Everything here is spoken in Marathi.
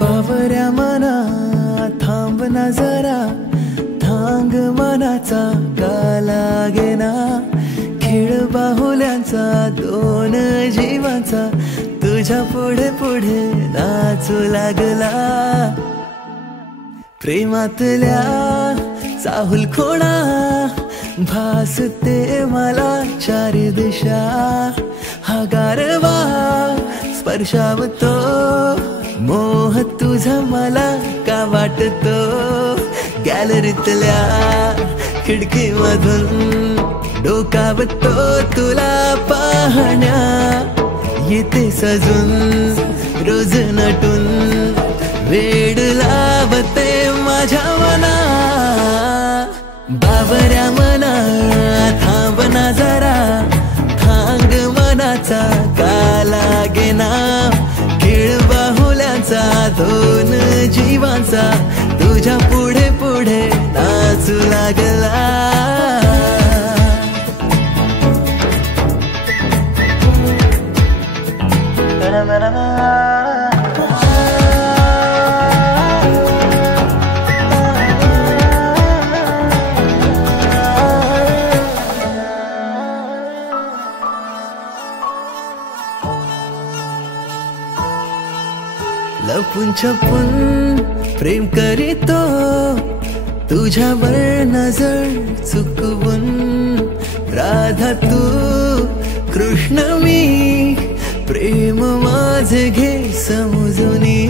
बावऱ्या मना थांब ना जरा, थांग मनाचा का लागेना, खेळ बाहुल्यांचा दोन जीवांचा तुझ्या पुढे पुढे नाचू लागला। प्रेमातल्या चाहुल खोणा भासते मला चारी दिशा, हा गारवा स्पर्शावतो, मोह तुझा मला का वाटतो। गॅलरीतल्या खिडकीमधून डोकावतो तुला पाहण्या, येते सजून रोज नटून, वेड लावते माझ्या मना। बावऱ्या मना थांब ना जरा, थांग मनाचा का लागेना, खेळ बाहुल्यांचा दोन जीवांचा तुझ्या पुढे पुढे नाचू लागला। लपून छपून प्रेम करीतो, तुझ्यावर नजर चुकवून, राधा तू कृष्ण मी, प्रेम माझे घे समजूनी।